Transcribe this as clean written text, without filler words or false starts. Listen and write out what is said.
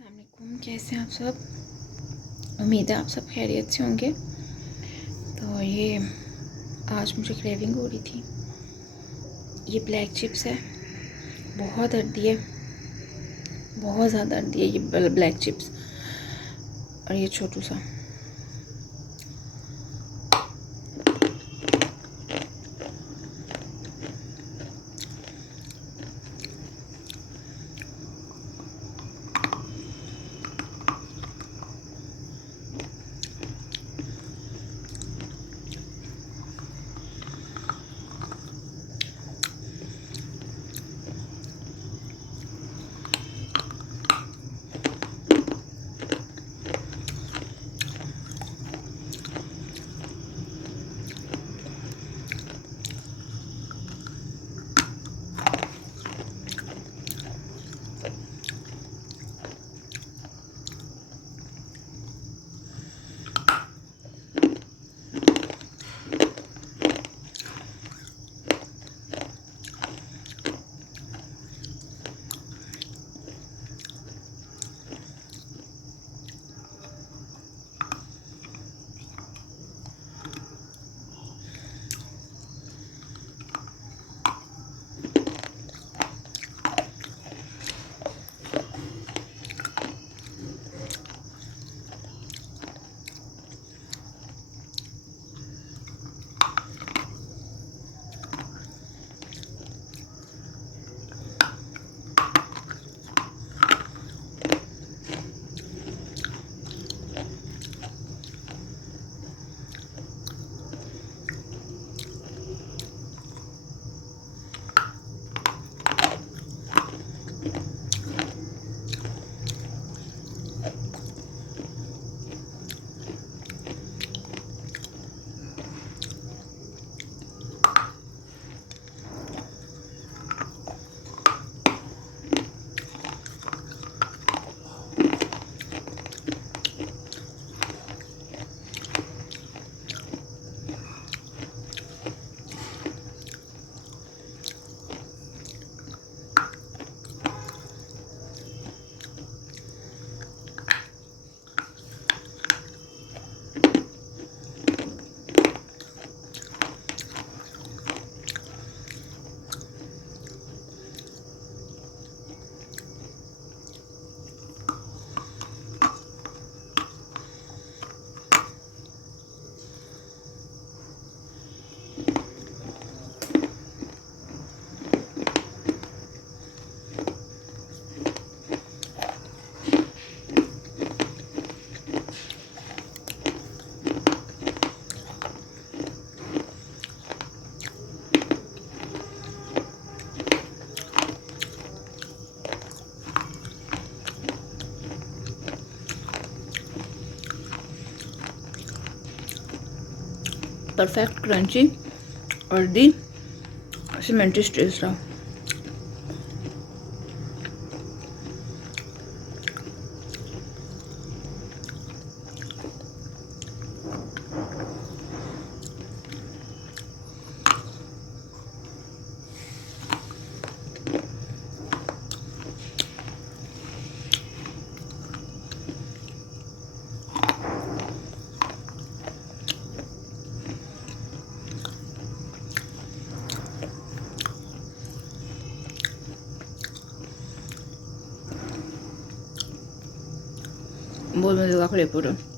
अस्सलाम वालेकुम, कैसे हैं आप सब। उम्मीद है आप सब खैरियत से होंगे। तो ये आज मुझे क्रेविंग हो रही थी। ये ब्लैक चिप्स है, बहुत हड्डी है, बहुत ज़्यादा हड्डी है ये ब्लैक चिप्स। और ये छोटू सा परफेक्ट क्रंची और दी सीमेंटिस टेस्ट रहा। बहुत मज़े का फ्लेवर है।